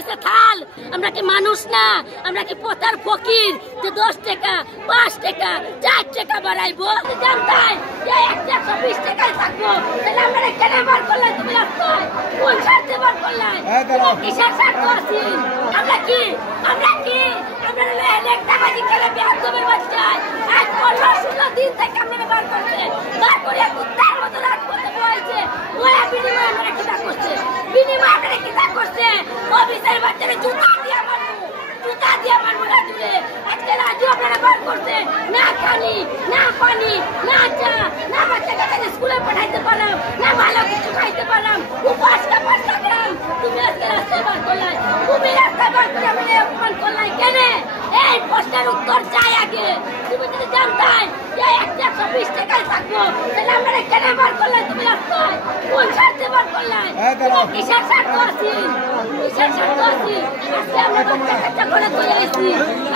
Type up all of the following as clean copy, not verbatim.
হইছে থাল। আমরা কি মানুষ না? আমরা কি পোতার ফকির যে 10 টাকা 5 টাকা 4 টাকা বাড়াইবো? জানতাই যে 120 টাকায় থাকবো, তাহলে আমরা কেন বার করলাই? তুমি রাস্তায় কোন স্বার্থে বার করলাই? তোমার কিসের স্বার্থ আছে? আমরা কি আমরা লেখাবাজি খেলে বেয়াদবের বাচ্চায় আজ 15-16 দিন থেকে আমরা বার করছে, বার করে কুত্তার মতো রাত করতে বলছে। ওরা বিনিময়ে আমরা কিতা করছে? বিনিময়ে আমরা কিতা করছে? অফিসের বাচ্চারা জুতা দিয়ে মারবো, জুতা দিয়ে মারবো না দূরে। আজকে রাজু আপনারা বার করছে, না খানি না পানি না চা না বাচ্চা কাচ্চাকে স্কুলে পাঠাইতে পারলাম না, ভালো কিছু খাইতে পারলাম। উপাস কাপাস থাকলাম, তুমি আজকে রাস্তায় বার করলাই। তুমি রাস্তায় বার করে আমাদের অপমান করলাই কেন? এই প্রশ্নের উত্তর চাই আগে। তুমি যদি জানতাই যে 120 টাকায় থাকবো, তাহলে আমরা কেন বার করলাই? তুমি রাস্তায় কোন স্বার্থে বার করলাই? তোমার কিসের স্বার্থ আছে? কিসের স্বার্থ আছে? আজকে আমরা বাচ্চা কাচ্চা করে চলে গেছি,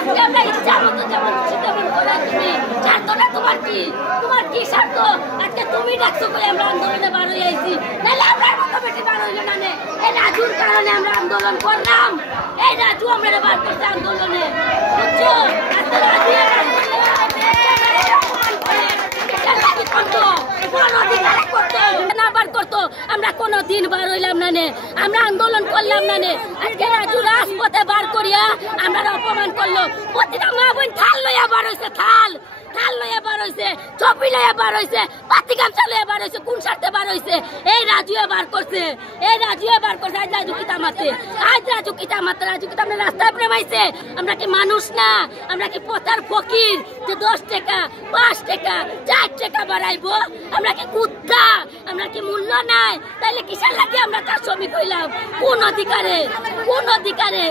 আজকে আমরা ইচ্ছা মতো যেমন খুশি তেমন করে। তুমি স্বার্থটা তোমার কি? তোমার কি স্বার্থ? আজকে তুমি ডাকছো করে আমরা আন্দোলনে বার হয়ে আইছি, নাহলে আমরা মতো বেশি বার হইল না। এই রাজুর কারণে আমরা আন্দোলন করলাম। এই রাজু আমরা বার করছে আন্দোলনে, বুঝছো? আজকে রাজু আমরা কোনো দিন বার হইলাম না, আমরা আন্দোলন করলাম না। আজকে রাজু রাজপথে বার করিয়া আমরা অপমান করলো। প্রতিটা মা বোন থাল লইয়া বার হয়েছে, থাল লইয়া বার হয়েছে, চপি লইয়া বার হয়েছে, পাতি গামছা লইয়া বার হয়েছে। কোন স্বার্থে বার হয়েছে? এই রাজু বার করছে, এই রাজু বার করছে। আজ রাজু কিতা মারতে, আজ রাজু কিতা মারতে, রাজু কিতা আমরা রাস্তায় প্রেমাইছে। আমরা কি মানুষ না? আমরা কি পোতার ফকির যে 10 টাকা 5 টাকা 4 টাকা বাড়াইবো? আমরা কি কুত্তা? আমরা কি মূল্য নাই? তাইলে কিসের লাগে আমরা তার শ্রমিক হইলাম? কোন অধিকারে? কোন অধিকারে?